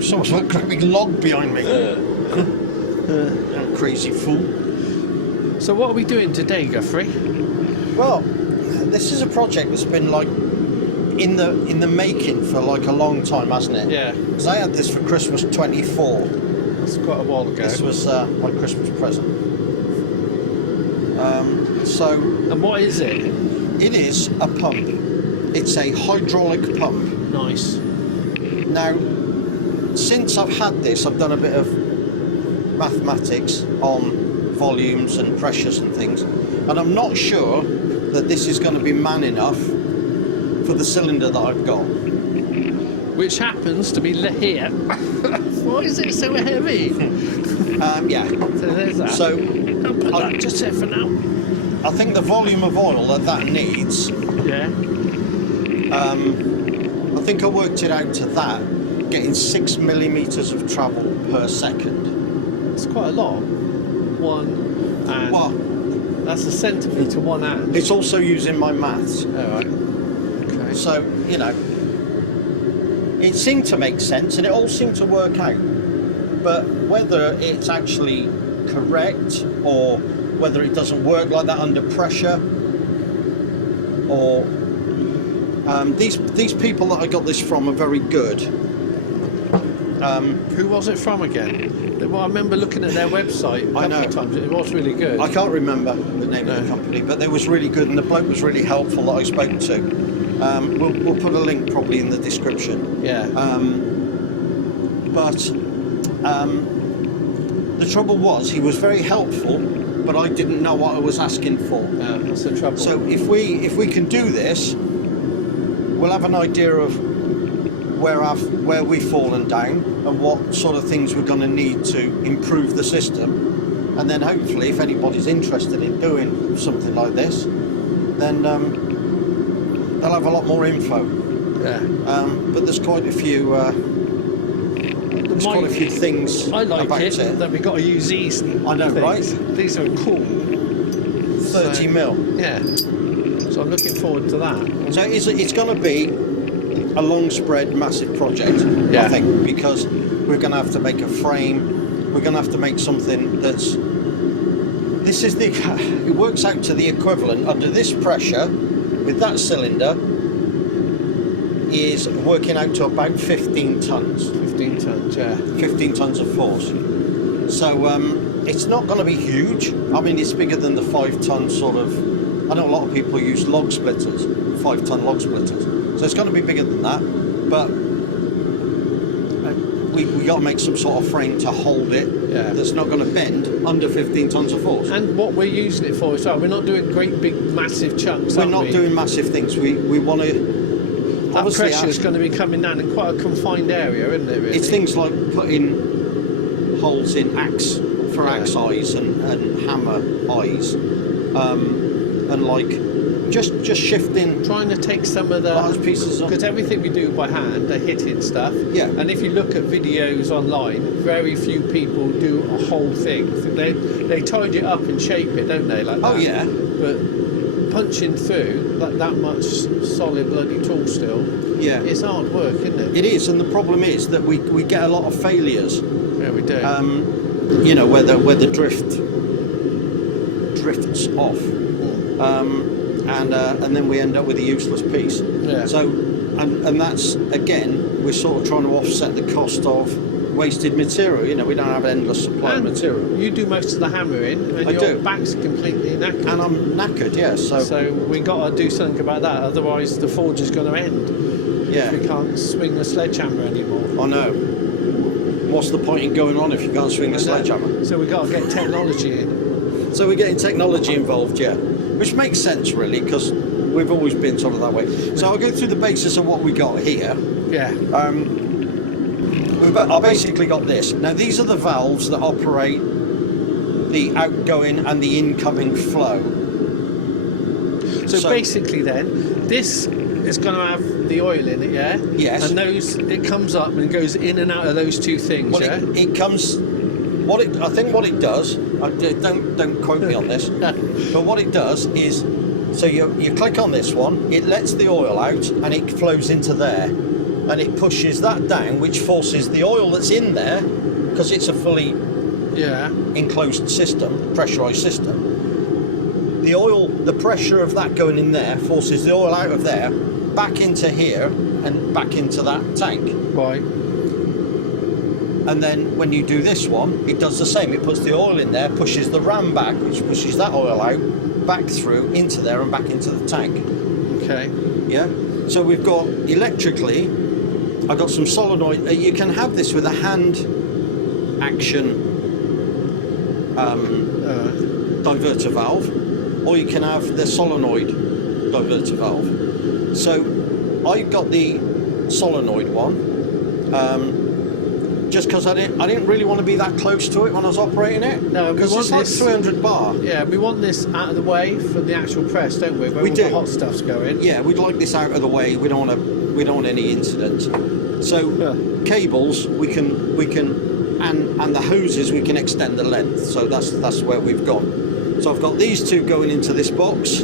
Someone's got a great big log behind me. Crazy fool. So what are we doing today, Guthrie? Well, this is a project that's been like in the making for like a long time, hasn't it? Yeah. Because I had this for Christmas 24. That's quite a while ago. This was my Christmas present. And what is it? It is a pump. It's a hydraulic pump. Nice. Now, since I've had this, I've done a bit of mathematics on volumes and pressures and things, and I'm not sure that this is going to be man enough for the cylinder that I've got. Which happens to be here. Why is it so heavy? Yeah. So there's that. So I'll put that just there for now. I think the volume of oil that needs, Yeah. I think I worked it out to that, getting 6 millimeters of travel per second. It's quite a lot. Well, that's a centimetre, 1 amp. it's also using my maths. Alright. Okay. So, you know, it seemed to make sense and it all seemed to work out. But whether it's actually correct or whether it doesn't work like that under pressure, or these people that I got this from are very good. Who was it from again? Well, I remember looking at their website a couple of times. It was really good. I can't remember the name of the company, but they was really good and the bloke was really helpful that I spoke to. We'll put a link probably in the description. Yeah. But the trouble was he was very helpful, but I didn't know what I was asking for. That's the trouble. So if we can do this, we'll have an idea of where we've fallen down and what sort of things we're going to need to improve the system, and then hopefully if anybody's interested in doing something like this, then they'll have a lot more info. Yeah. But there's quite a few things I like about it. that we got to use these. I know, things. right? These are cool. 30 mil. Yeah. So I'm looking forward to that. So it's going to be a long spread, massive project, Yeah. I think, because we're going to have to make a frame. We're going to have to make something that's. It works out to the equivalent under this pressure with that cylinder is working out to about 15 tons. 15 tons, yeah. 15 tons of force. So it's not going to be huge. I mean, it's bigger than the 5-ton sort of. I know a lot of people use log splitters, 5-ton log splitters. So it's going to be bigger than that, but we got to make some sort of frame to hold it that's not going to bend under 15 tons of force. And what we're using it for as well, we're not doing great big massive chunks. We're not doing massive things. We want to. That pressure is going to be coming down in quite a confined area, isn't it? Really? It's things like putting holes in axe eyes and hammer eyes, and like. Just shifting, trying to take some of the large pieces off. Because everything we do by hand, the hitting stuff. Yeah. And if you look at videos online, very few people do a whole thing. They tidy it up and shape it, don't they? Like that. Oh yeah. But punching through that much solid bloody tool still. Yeah. It's hard work, isn't it? It is, and the problem is that we get a lot of failures. Yeah, we do. You know, where the drifts off. And then we end up with a useless piece. Yeah. So, and that's again, we're sort of trying to offset the cost of wasted material. You know, we don't have an endless supply of material. You do most of the hammering, and your back's completely knackered. And I'm knackered, yeah. So we got to do something about that. Otherwise, the forge is going to end. Yeah. If we can't swing the sledgehammer anymore. I know. What's the point in going on if you can't swing the sledgehammer? So we got to get technology in. So we're getting technology involved, yeah. Which makes sense, really, because we've always been sort of that way. So I'll go through the basis of what we got here. Yeah. I basically got this. Now, these are the valves that operate the outgoing and the incoming flow. So basically then, this is going to have the oil in it, yeah? Yes. And it comes up and goes in and out of those two things, Well, yeah? it comes. I think what it does. Don't quote me on this. But what it does is, so you click on this one, it lets the oil out and it flows into there, and it pushes that down, which forces the oil that's in there, because it's a fully enclosed system, pressurized system. The pressure of that going in there forces the oil out of there, back into here, and back into that tank. Right. And then when you do this one, it does the same. It puts the oil in there, pushes the ram back, which pushes that oil out, back through, into there, and back into the tank. Okay. Yeah? So we've got, electrically, I've got some solenoid. You can have this with a hand action diverter valve, or you can have the solenoid diverter valve. So I've got the solenoid one, just because I didn't really want to be that close to it when I was operating it. No, because it's like 300 bar. Yeah, we want this out of the way for the actual press, don't we? Where We all do. the hot stuff's going. Yeah, we'd like this out of the way. We don't want any incidents. So cables we can and the hoses we can extend the length. So that's where we've gone. So I've got these two going into this box.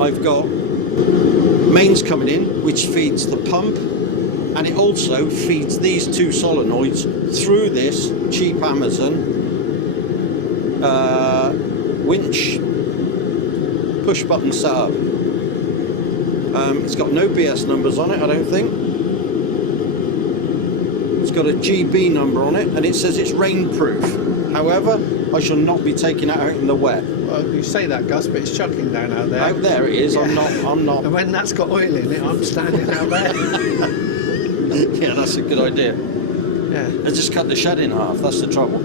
I've got mains coming in, which feeds the pump, and it also feeds these two solenoids through this cheap Amazon winch push button setup. It's got no BS numbers on it, I don't think. It's got a GB number on it, and it says it's rainproof. However, I shall not be taking it out in the wet. Well, you say that, Gus, but it's chucking down out there. Out there it is. Yeah. I'm not. And when that's got oil in it, I'm standing out there. Yeah, that's a good idea. Yeah. I just cut the shed in half. That's the trouble.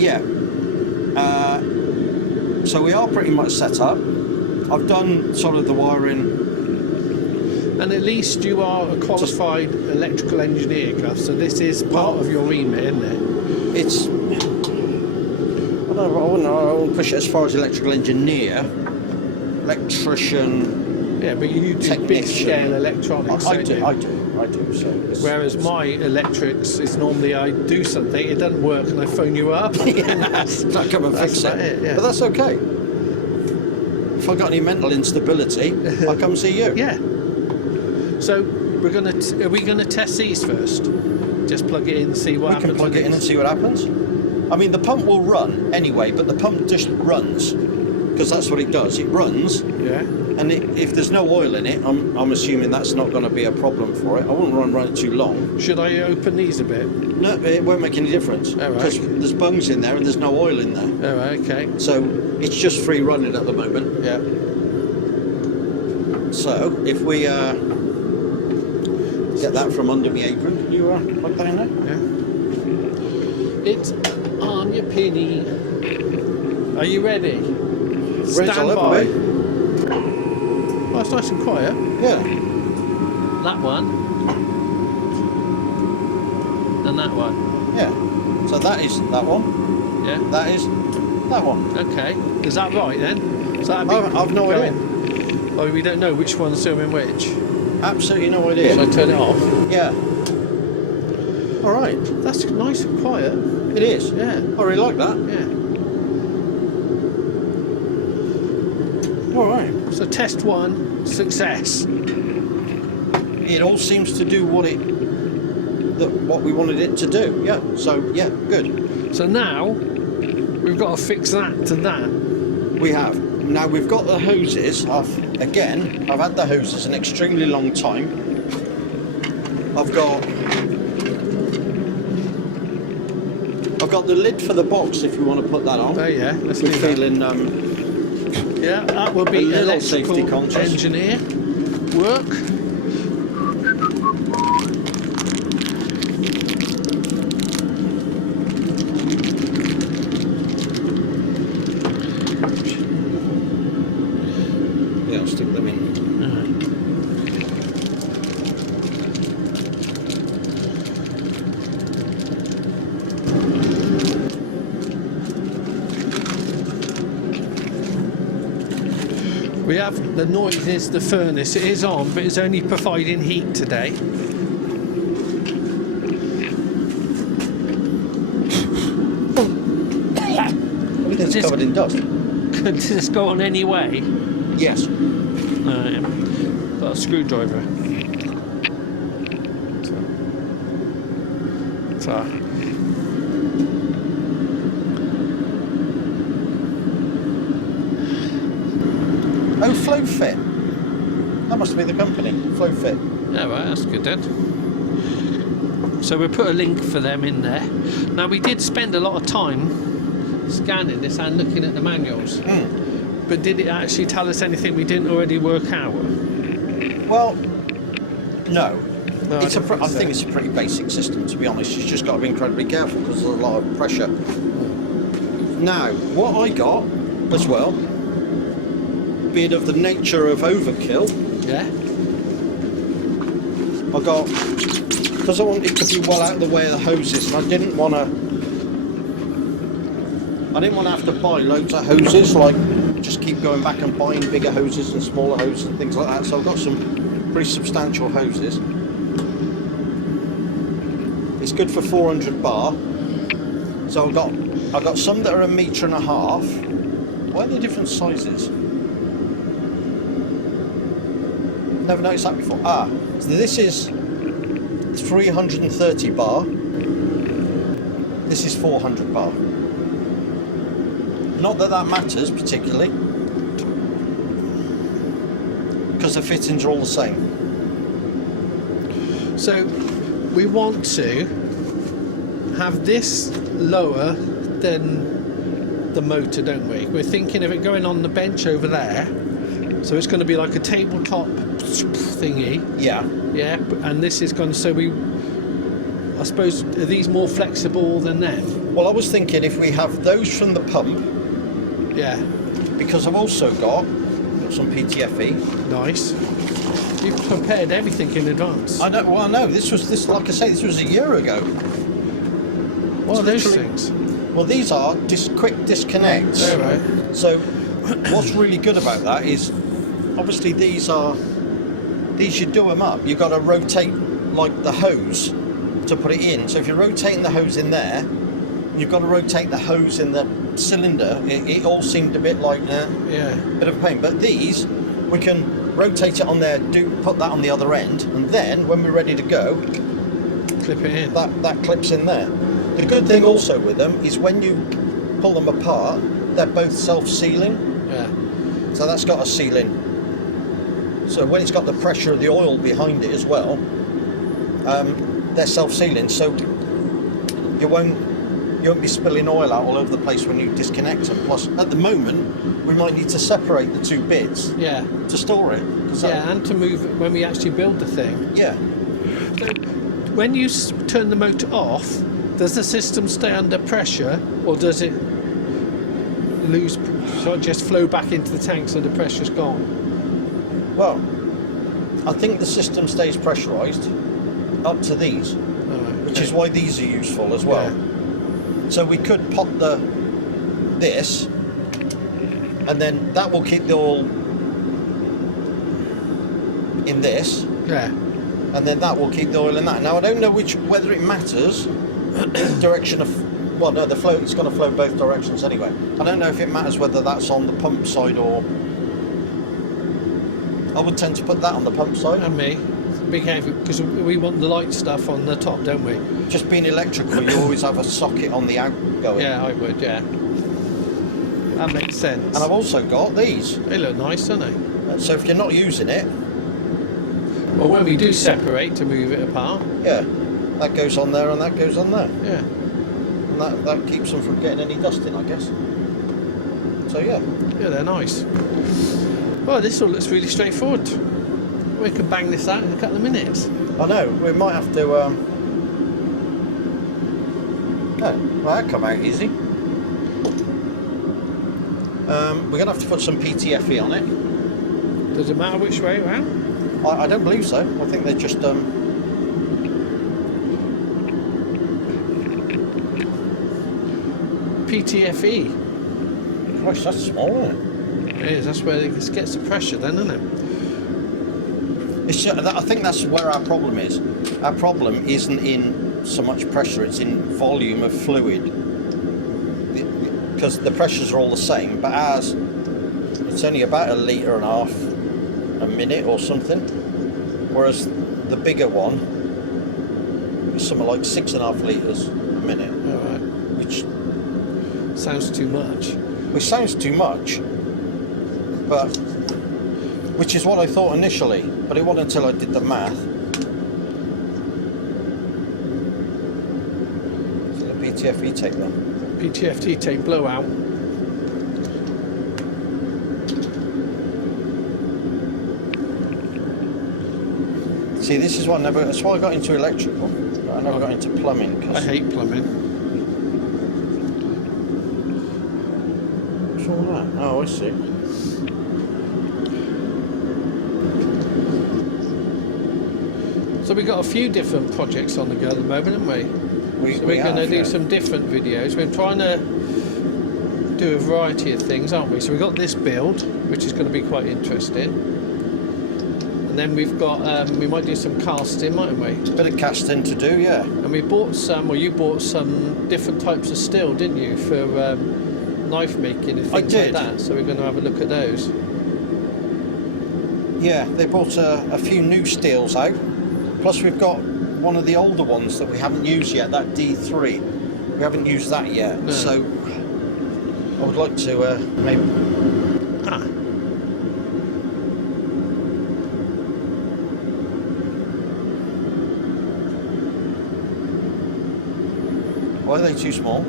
Yeah. So we are pretty much set up. I've done sort of the wiring. And at least you are a qualified electrical engineer, Gus. So this is part of your remit, isn't it? It's. I wouldn't push it as far as electrical engineer, electrician. Yeah, but you do big scale electronics. I do. So whereas my electrics is normally I do something, it doesn't work, and I phone you up. Yes, I come and fix it. Yeah. But that's okay. If I got any mental instability, I'll come see you. Yeah. So are we gonna test these first? Just plug it in and see what happens. We can plug it in and see what happens. I mean, the pump will run anyway, but the pump just runs because that's what it does. It runs. Yeah. And if there's no oil in it, I'm assuming that's not going to be a problem for it. I wouldn't run it too long. Should I open these a bit? No, it won't make any difference because there's bungs in there and there's no oil in there. Oh, right, okay. So it's just free running at the moment. Yeah. So if we get that from under my apron, can you plug that in there? Yeah. It's on your penny. Are you ready? Stand by. Oh, it's nice and quiet. Yeah. That one. And that one. Yeah. So that is that one. Yeah. That is that one. Okay. Is that right then? Is that I've no idea. Oh, we don't know which one's doing which. Absolutely no idea. Shall I turn it off? Yeah. All right. That's nice and quiet. It is. Yeah. I really like that. Yeah. All right. So test one, success. It all seems to do what we wanted it to do. Yeah. So yeah, good. So now we've got to fix that to that. We have. Now we've got the hoses. I've had the hoses an extremely long time. I've got the lid for the box if you want to put that on. Oh yeah, let's We're do that. feeling Yeah, that will be a little electrical safety conscious. engineer work. Yeah, I'll stick them in. We have the noise is the furnace. It is on, but it's only providing heat today. Everything's covered in dust. Could this go on any way? Yes. Got a screwdriver. So. Oh, Flow Fit. That must be the company, Flow Fit. Yeah, right, that's good then. So we'll put a link for them in there. Now we did spend a lot of time scanning this and looking at the manuals. But did it actually tell us anything we didn't already work out? Well, no. No, I think it's a pretty basic system, to be honest. You've just got to be incredibly careful because there's a lot of pressure. Now, what I got as well, being of the nature of overkill, Yeah. I got, because I wanted it to be well out of the way of the hoses, and I didn't want to have to buy loads of hoses, like just keep going back and buying bigger hoses and smaller hoses and things like that. So I've got some pretty substantial hoses. It's good for 400 bar. So I've got some that are 1.5 meters. Why are they different sizes? Never noticed that before. So this is 330 bar. This is 400 bar. Not that that matters particularly, because the fittings are all the same. So we want to have this lower than the motor, don't we? We're thinking of it going on the bench over there. So it's going to be like a tabletop thingy. Yeah. Yeah, and this is going to, so I suppose, are these more flexible than them? Well, I was thinking if we have those from the pump, Yeah. because I've also got some PTFE. Nice. You've prepared everything in advance. I know. Well, no. This like I say, this was a year ago. What are those literally- things? Well, these are quick disconnects. Oh, right. So, what's really good about that is, obviously, these you do them up. You've got to rotate like the hose to put it in. So if you're rotating the hose in there, you've got to rotate the hose in the cylinder. It all seemed a bit like Yeah. bit of a pain. But these, we can rotate it on there, put that on the other end, and then when we're ready to go, Clip it in. that clips in there. The good thing also with them is when you pull them apart, they're both self-sealing. Yeah. So that's got a sealing. So when it's got the pressure of the oil behind it as well, they're self-sealing. So you won't be spilling oil out all over the place when you disconnect them. Plus, at the moment, we might need to separate the two bits Yeah. to store it. Yeah, and to move it when we actually build the thing. Yeah. So when you turn the motor off, does the system stay under pressure, or does it lose? So it just flow back into the tank so the pressure's gone? Well, I think the system stays pressurised up to these, which is why these are useful as well. Yeah. So we could pop this, and then that will keep the oil in this, Yeah. and then that will keep the oil in that. Now I don't know whether it matters direction of. Well, no, it's going to flow both directions anyway. I don't know if it matters whether that's on the pump side or. I would tend to put that on the pump side. And me. Be careful, because we want the light stuff on the top, don't we? Just being electrical, you always have a socket on the outgoing. Yeah, I would, yeah. That makes sense. And I've also got these. They look nice, don't they? So if you're not using it, Well, when we do separate to move it apart. yeah, that goes on there and that goes on there. Yeah. And that keeps them from getting any dust in, I guess. So yeah. Yeah, they're nice. Well, this all looks really straightforward. We can bang this out in a couple of minutes. I know, we might have to, well, that'll come out easy. We're going to have to put some PTFE on it. Does it matter which way around? I don't believe so. I think they're just, PTFE. Gosh, that's small, isn't it? It is. That's where it gets the pressure, then, isn't it? I think that's where our problem is. Our problem isn't in so much pressure; it's in volume of fluid. Because the pressures are all the same, but ours, it's only about 1.5 litres a minute or something, whereas the bigger one is something like 6.5 litres a minute. All right. Which sounds too much. Which sounds too much, but which is what I thought initially, but it wasn't until I did the math. So the PTFE tape then. PTFE tape blowout. See, this is what that's why I got into electrical. I never got into plumbing. I hate plumbing. What's all that? Oh, I see. So we've got a few different projects on the go at the moment, haven't we? So we're going to do some different videos. We're trying to do a variety of things, aren't we? So we've got this build, which is going to be quite interesting. And then we've got, we might do some casting, mightn't we? Bit of casting to do, yeah. And we bought some, or you bought some different types of steel, didn't you, for knife making and things like that. So we're going to have a look at those. Yeah, they brought a few new steels out. Plus we've got one of the older ones that we haven't used yet, that D3. We haven't used that yet, no. So I would like to maybe... Why are they too small?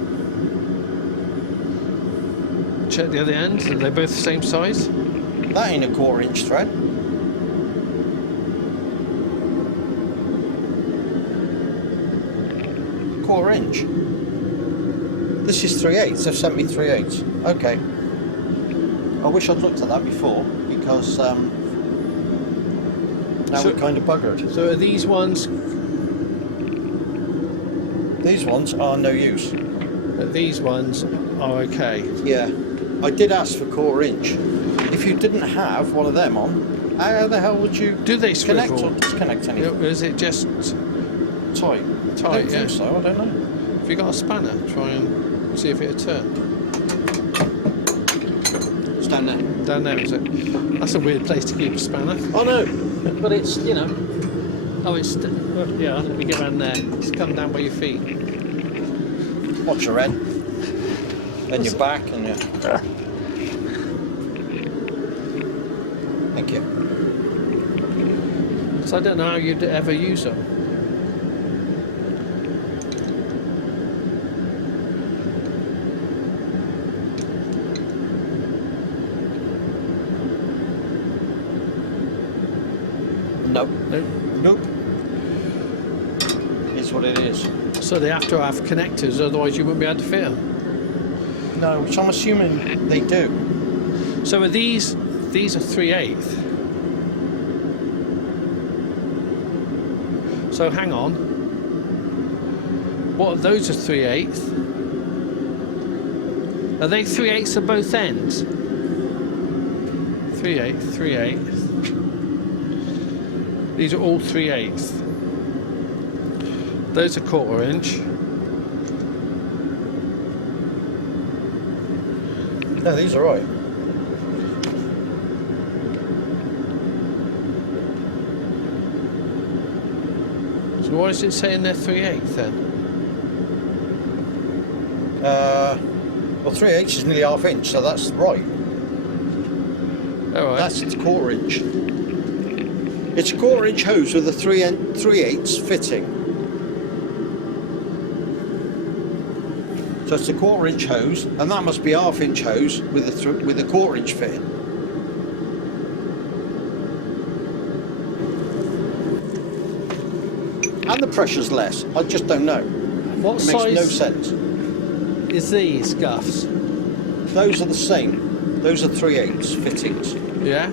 Check the other ends, are they both the same size? That ain't a 1/4 inch thread. Inch. This is 3/8. They've sent me 3/8. Okay. I wish I'd looked at that before because now we're kind of buggered. So are these ones? These ones are no use. These ones are okay. Yeah. I did ask for 1/4 inch. If you didn't have one of them on, how the hell would you do they connect swivel? or disconnect anything? Is it just tight? I don't think so. I don't know. If you got a spanner, try and see if it'll turn. It's down there. Down there, is it? That's a weird place to keep a spanner. Oh no, but it's, you know. Oh, it's yeah. Let me get around there. It's come down by your feet. Watch your head, then your back, and your. Thank you. So I don't know how you'd ever use them. Nope. Nope. Nope. It's what it is. So they have to have connectors, otherwise you wouldn't be able to fit them. No, which I'm assuming they do. So are these are 3/8. So hang on. What, those are 3/8? Are they 3/8 at both ends? 3/8, 3/8. These are all 3/8. Those are 1/4 inch. No, these are right. So why is it saying they're 3/8 then? Well, 3/8 is nearly 1/2 inch, so that's right. All right. That's 1/4 inch. It's a 1/4 inch hose with a 3/8 fitting. So it's a 1/4 inch hose, and that must be 1/2 inch hose with a 1/4 inch fitting. And the pressure's less. I just don't know. What It makes size no sense. is these scuffs? Those are the same. Those are 3/8 fittings. Yeah?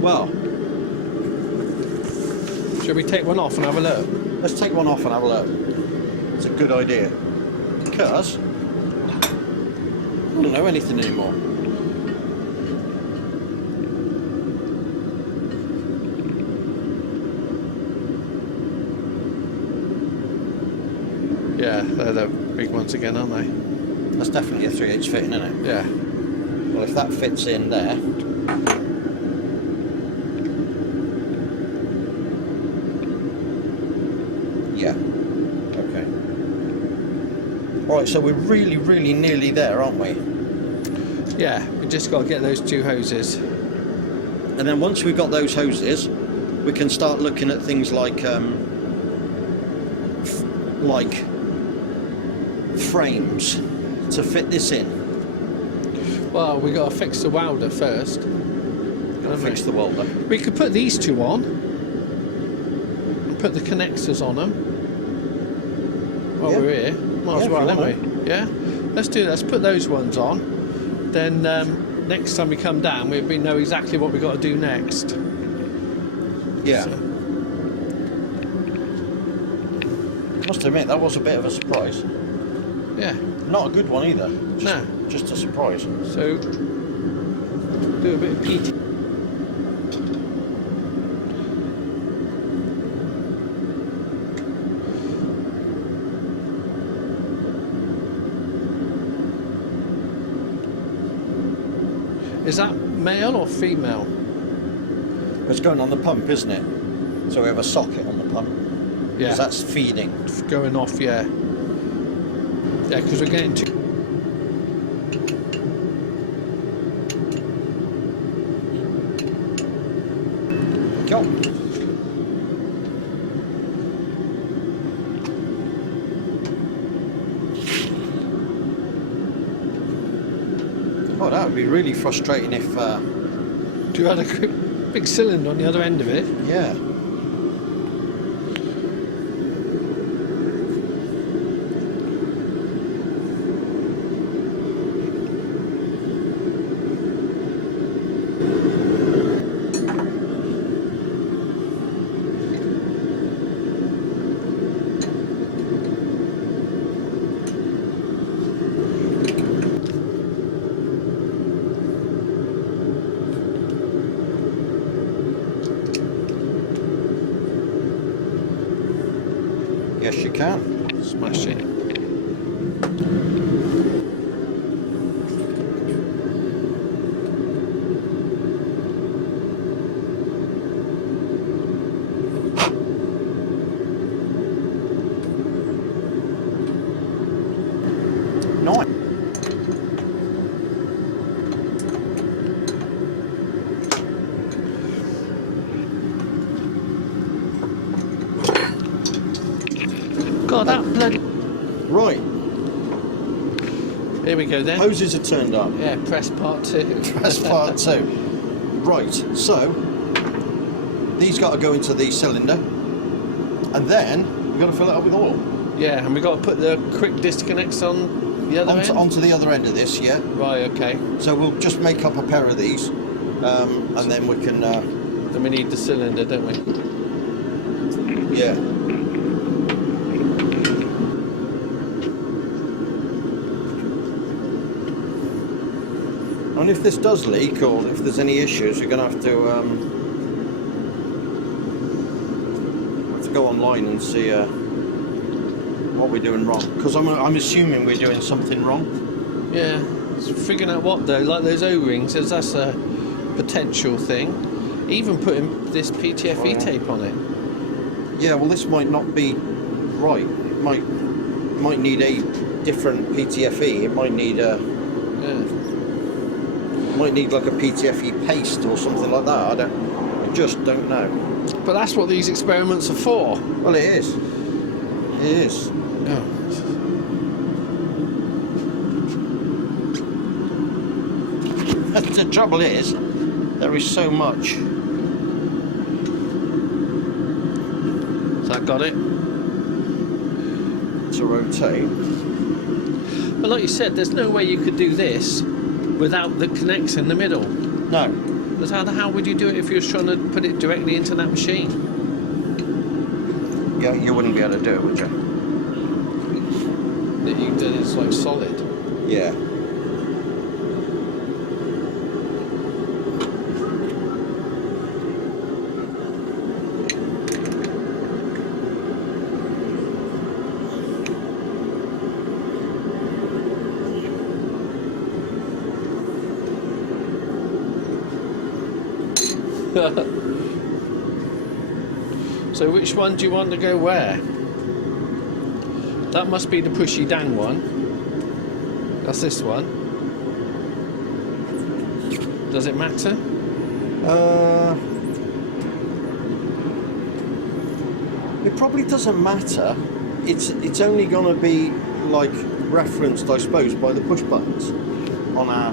Well, Shall we take one off and have a look? let's take one off and have a look. It's a good idea. Because I don't know anything anymore. Yeah, they're the big ones again, aren't they? That's definitely a 3/8 fitting, isn't it? Yeah. Well, if that fits in there. Yeah. Okay. Alright, so we're really, really nearly there, aren't we? Yeah, we just got to get those 2 hoses. And then once we've got those hoses, we can start looking at things like frames to fit this in. Well, we got to fix the welder first. Gotta fix the welder. We could put these 2 on and put the connectors on them while Yeah. we're here. Might as Yeah, well, if you haven't we? Yeah? Let's do that. Let's put those ones on. Then next time we come down, we know exactly what we've got to do next. Yeah. So, Must admit, that was a bit of a surprise. yeah. Not a good one either. No. Just a surprise. So, do a bit of PT. Is that male or female? It's going on the pump, isn't it? So we have a socket on the pump. Yeah. 'Cause that's feeding. Going off, yeah. Yeah, because we're getting too... Go. Oh, that would be really frustrating if... Do you have a big cylinder on the other end of it? yeah. Yes, you can. Smash it. Nice. God, that bloody... Right. Here we go then. Hoses are turned on. Yeah, press part 2. That's part 2. Right, so these got to go into the cylinder, and then we've got to fill it up with oil. Yeah, and we got to put the quick disconnects on the other end? Onto the other end of this, yeah. Right, okay. So we'll just make up a pair of these, and then we can. Then we need the cylinder, don't we? Yeah. And if this does leak, or if there's any issues, you're going to have to go online and see what we're doing wrong. Because I'm assuming we're doing something wrong. Yeah. So figuring out what though, like those O-rings, that's a potential thing. Even putting this PTFE tape on it. Yeah, well, this might not be right. It might need a different PTFE. It might need a. Yeah. Might need like a PTFE paste or something like that. I just don't know. But that's what these experiments are for. Well, it is. It is. Yeah. The trouble is, there is so much. So I got it. To rotate. But like you said, there's no way you could do this without the connects in the middle. No. Because how the hell would you do it if you was trying to put it directly into that machine? Yeah, you wouldn't be able to do it, would you? That it's like solid. Yeah. So which one do you want to go where? That must be the pushy down one. That's this one. Does it matter? It probably doesn't matter. It's only going to be like referenced, I suppose, by the push buttons on our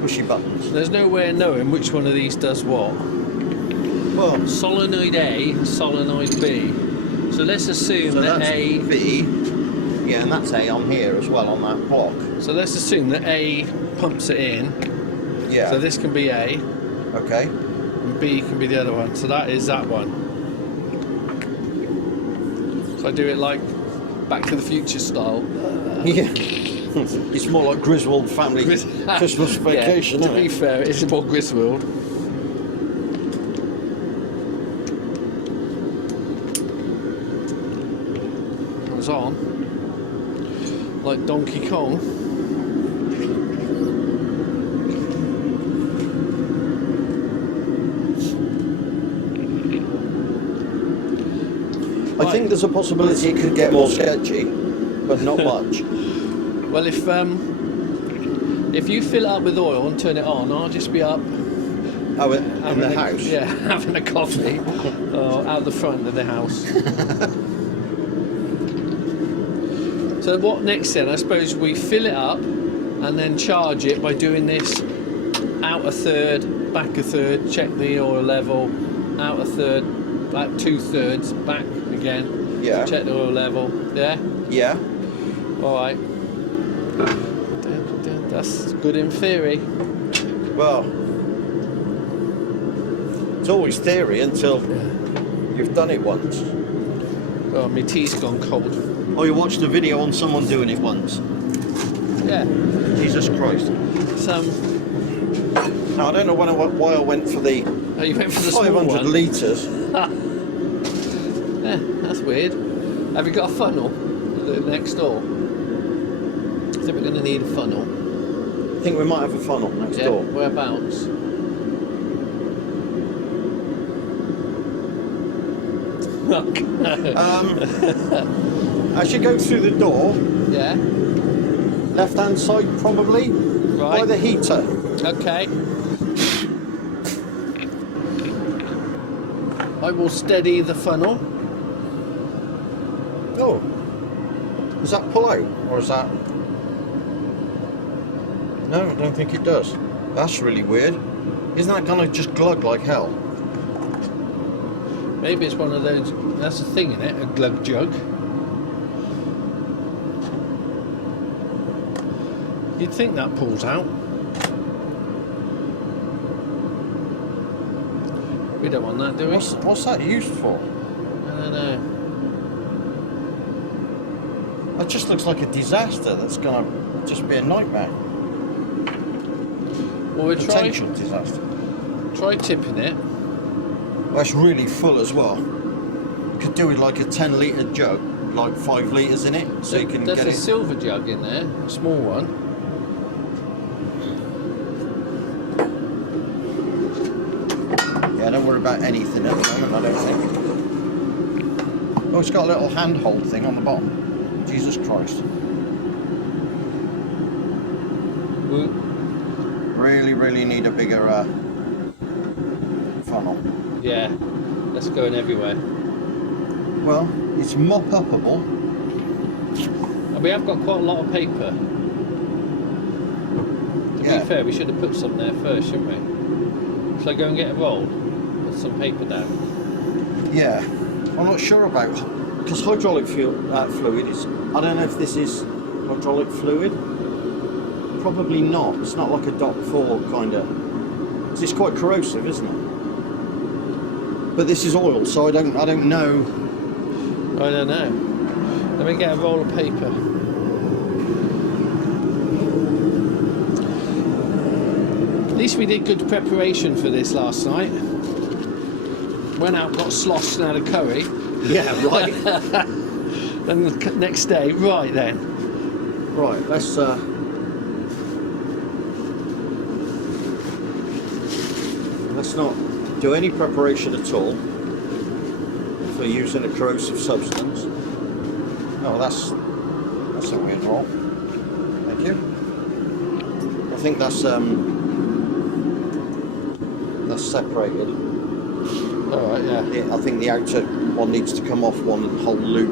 pushy buttons. There's no way of knowing which one of these does what. Well, Solenoid A, solenoid B. So let's assume so that that's A. B. Yeah, and that's A on here as well on that block. So let's assume that A pumps it in. Yeah. So this can be A, Okay. and B can be the other one. So that is that one. So I do it like Back to the Future style. Yeah. It's more like Griswold family Christmas vacation, Yeah, isn't to be it? fair, it's more Griswold. It was on like Donkey Kong. I think there's a possibility it could get more sketchy, but not much. Well, if you fill it up with oil and turn it on, I'll just be up Oh, in the house? Yeah, having a coffee out the front of the house. So what next then? I suppose we fill it up and then charge it by doing this: out a third, back a third, check the oil level, out a third, back 2/3, back again, Yeah. check the oil level. Yeah. Yeah. All right. That's good in theory. Well, it's always theory until you've done it once. Oh, my tea's gone cold. Or you watched a video on someone doing it once. Yeah. Jesus Christ. Some. Now, I don't know why I went for the Oh, you went for the small 500 one. litres. Yeah, that's weird. Have you got a funnel next door? I think we're going to need a funnel. I think we might have a funnel next door. Whereabouts? As you go through the door, Yeah. left hand side probably, by Right. the heater. Okay. I will steady the funnel. Oh. Does that pull out? Or is that... No, I don't think it does. That's really weird. Isn't that going to just glug like hell? Maybe it's one of those. That's a thing in it, a glug jug. You'd think that pulls out. We don't want that, do we? What's that used for? I don't know. That just looks like a disaster that's going to just be a nightmare. Well, we'll Potential disaster. try tipping it. That's really full as well. Could do with like a 10 litre jug, like 5 litres in it, so you can There's get a it. silver jug in there, a small one. Yeah, don't worry about anything at the moment, I don't think. Oh, it's got a little handhold thing on the bottom. Jesus Christ. Woo. Really, really need a bigger funnel. Yeah, that's going everywhere. Well, it's mop-upable. And we have got quite a lot of paper. To Yeah. be fair, we should have put some there first, shouldn't we? Shall I go and get a roll? Put some paper down. Yeah. I'm not sure about... Because hydraulic fluid is... I don't know if this is hydraulic fluid. Probably not. It's not like a Doc 4 kind of... It's quite corrosive, isn't it? But this is oil, so I don't know. I don't know. Let me get a roll of paper. At least we did good preparation for this last night. Went out, got sloshed and had a curry. Yeah, right. And the next day, right then. Right, let's let's not do any preparation at all for using a corrosive substance. Oh, that's a weird roll. Thank you. I think that's separated. Alright, yeah. I think the outer one needs to come off one whole loop.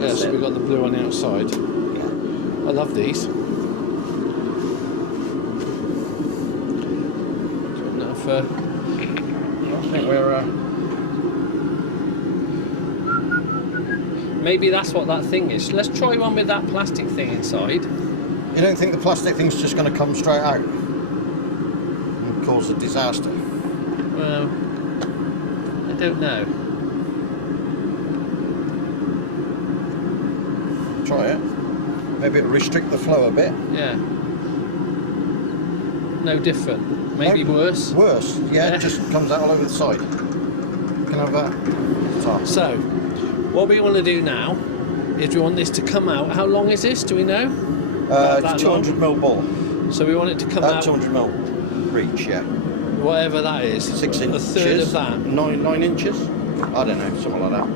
Yeah, so we've got the blue on the outside. Yeah. I love these. Good enough. I think we're. Maybe that's what that thing is. Let's try one with that plastic thing inside. You don't think the plastic thing's just going to come straight out and cause a disaster? Well, I don't know. Try it. Maybe it'll restrict the flow a bit. Yeah. No different. Maybe No, worse. Worse, yeah, it just comes out all over the side. You can have that. Top. So, what we want to do now is we want this to come out. How long is this? Do we know? It's 200mm ball. So we want it to come out. 200mm reach, yeah. Whatever that is. 6 inches. A third of that. 9 inches? I don't know, something like that.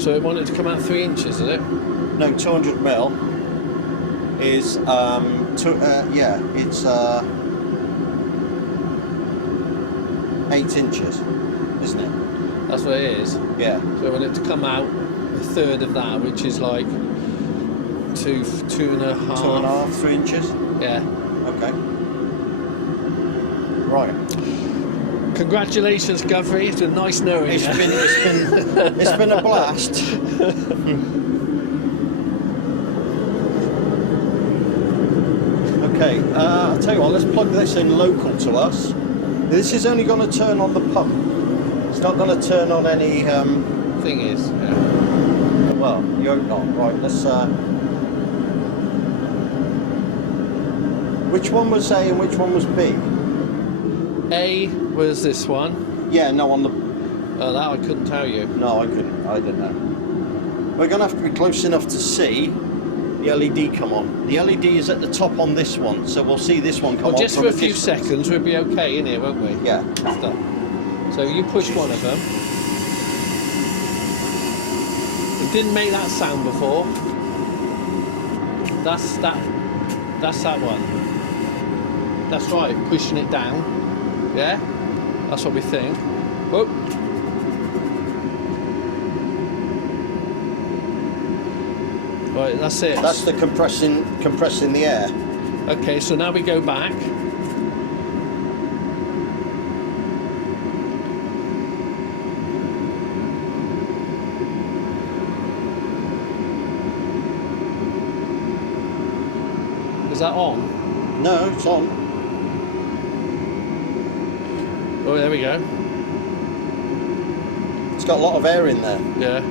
So we want it to come out 3 inches, is it? No, 200mm is it's 8 inches, isn't it? That's what it is. Yeah. So we want it to come out a third of that, which is like 2.5. 2.5, 3 inches. Yeah. Okay. Right. Congratulations, Guthrie. It's been nice knowing you. It's been a blast. Okay, I'll tell you what, let's plug this in local to us. This is only going to turn on the pump. It's not going to turn on any... Thing is, yeah. Well, you hope not. Right, let's... Which one was A and which one was B? A was this one. Yeah, no, on the... Oh, that I couldn't tell you. No, I couldn't. I didn't know. We're going to have to be close enough to see the LED come on. The LED is at the top on this one, so we'll see this one come on. Well, just from for a a few distance. seconds, we'll be okay in here, won't we? Yeah. Stuff. So you push one of them. It didn't make that sound before. That's that one. That's right, pushing it down. Yeah? That's what we think. Whoop. Right, that's it. That's the compressing the air. Okay, so now we go back. Is that on? No, it's on. Oh, there we go. It's got a lot of air in there. Yeah.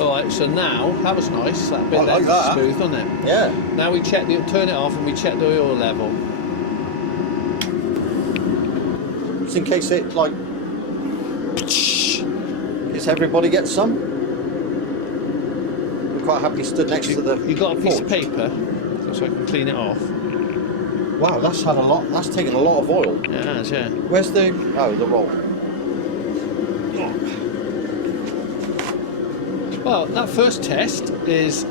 Alright, so now, that was nice, that bit I there like was that. smooth, wasn't it? Yeah. Now we check turn it off and we check the oil level. Just in case it, like... Does everybody get some? We're quite happy stood next to the... You got a piece of forge. paper, so I can clean it off. Wow, that's taken a lot of oil. Yeah, it has, yeah. Where's the... Oh, the roll. Well, that first test is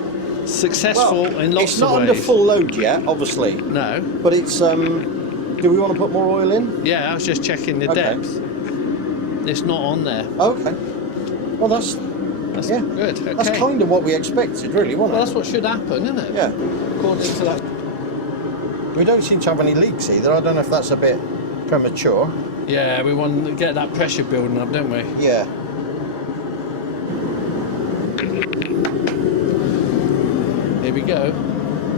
successful in lots it's not of ways. under full load yet, obviously. No. But it's... do we want to put more oil in? Yeah, I was just checking the Okay. depth. It's not on there. Okay. Well, that's yeah. Good. Okay. That's kind of what we expected, really, wasn't Well, it? that's what should happen, isn't it? Yeah. According to that. We don't seem to have any leaks either. I don't know if that's a bit premature. Yeah, we want to get that pressure building up, don't we? Yeah. Here we go.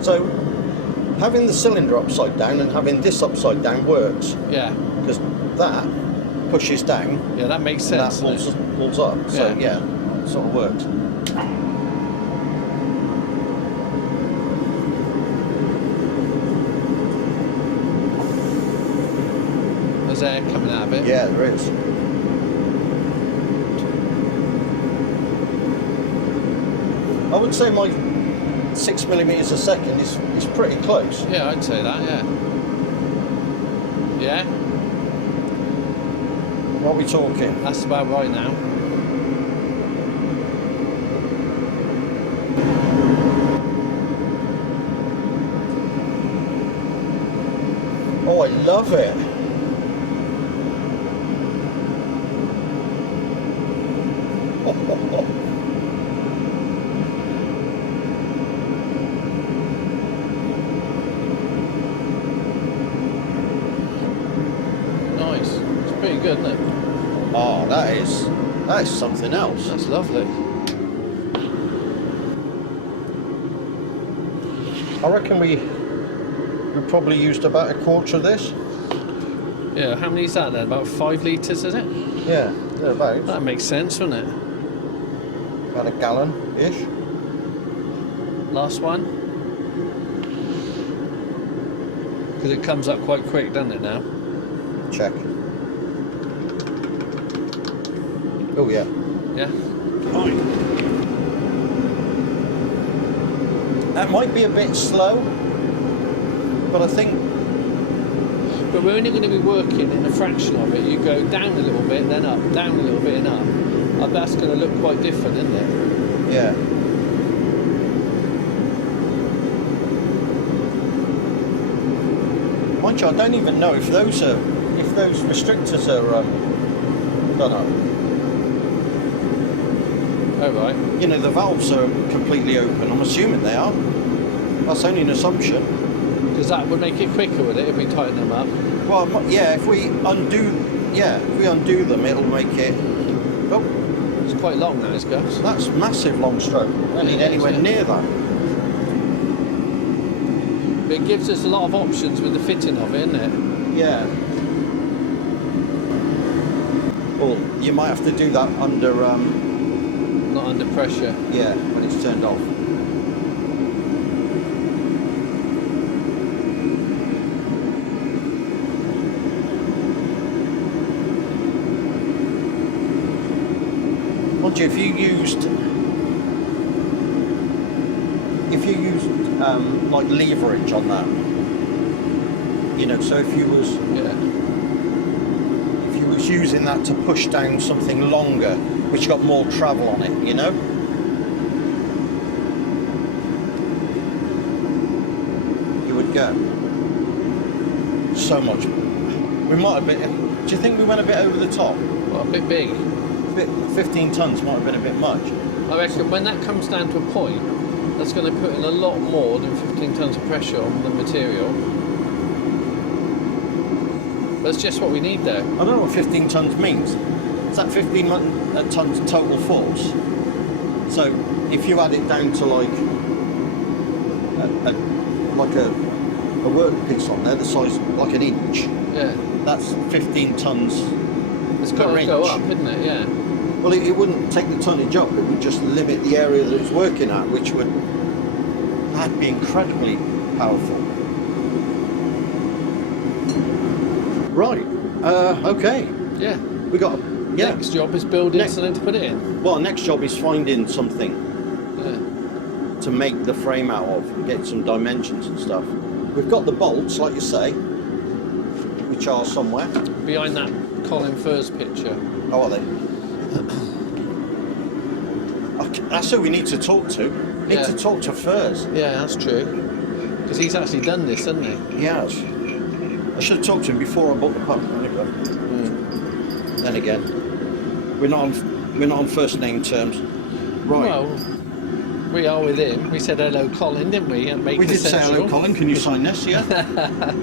So, having the cylinder upside down and having this upside down works, Yeah. because that pushes down Yeah, that makes and that sense. pulls up. So, Yeah. it sort of works. There's air coming out of it. Yeah, there is. I would say my 6 millimeters a second is pretty close. Yeah, I'd say that, yeah. Yeah, What are we talking? that's about right now. Oh, I love it. Nice. It's pretty good, isn't it? Oh, that is something else. That's lovely. I reckon we probably used about a quarter of this. Yeah, how many is that then? About 5 litres, is it? Yeah, thereabouts. That makes sense, doesn't it? About a gallon-ish. Last one. Because it comes up quite quick, doesn't it now? Check. Oh yeah. Yeah. Fine. That might be a bit slow, but I think But we're only going to be working in a fraction of it. You go down a little bit, then up, down a little bit, and up. That's going to look quite different, isn't it? yeah. Mind you, I don't even know if those restrictors are done up. Oh, right. You know, the valves are completely open. I'm assuming they are. That's only an assumption. Because that would make it quicker, would it, if we tighten them up? Well, yeah, if we undo them, it'll make it. Oh, It's quite long now, it's Gus. that's massive long stroke. I don't need Yeah, anywhere yeah. near that. But it gives us a lot of options with the fitting of it, isn't it? Yeah. Well, you might have to do that under, Not under pressure. yeah, when it's turned off. Mind you, if you used like leverage on that, you know, so if you was using that to push down something longer, which got more travel on it, you know, you would go so much. We might have been. Do you think we went a bit over the top? Well, a bit big. 15 tons might have been a bit much. I reckon when that comes down to a point, that's going to put in a lot more than 15 tons of pressure on the material. That's just what we need there. I don't know what 15 tons means. Is that 15 tons total force? So if you add it down to like a workpiece on there, the size like an inch, Yeah. that's 15 tons. It's got per to go inch. up, isn't it? Yeah. Well, it wouldn't take the tonnage up. It would just limit the area that it's working at, which that'd be incredibly powerful. Right. Okay. Yeah. We got. Yeah. Next job is building Next- something to put it in. Well, next job is finding something Yeah. to make the frame out of and get some dimensions and stuff. We've got the bolts, like you say, which are somewhere. Behind that Colin Furze picture. How are they? That's who we need to talk to. Need Yeah. to talk to Furze. Yeah, that's true. Because he's actually done this, hasn't he? He has. I should have talked to him before I bought the pump. Anyway. Then again, we're not on first name terms. Right. Well, we are with him. We said hello, Colin, didn't we? At Make we did say hello, Essential. Colin. Can you sign this? Yeah.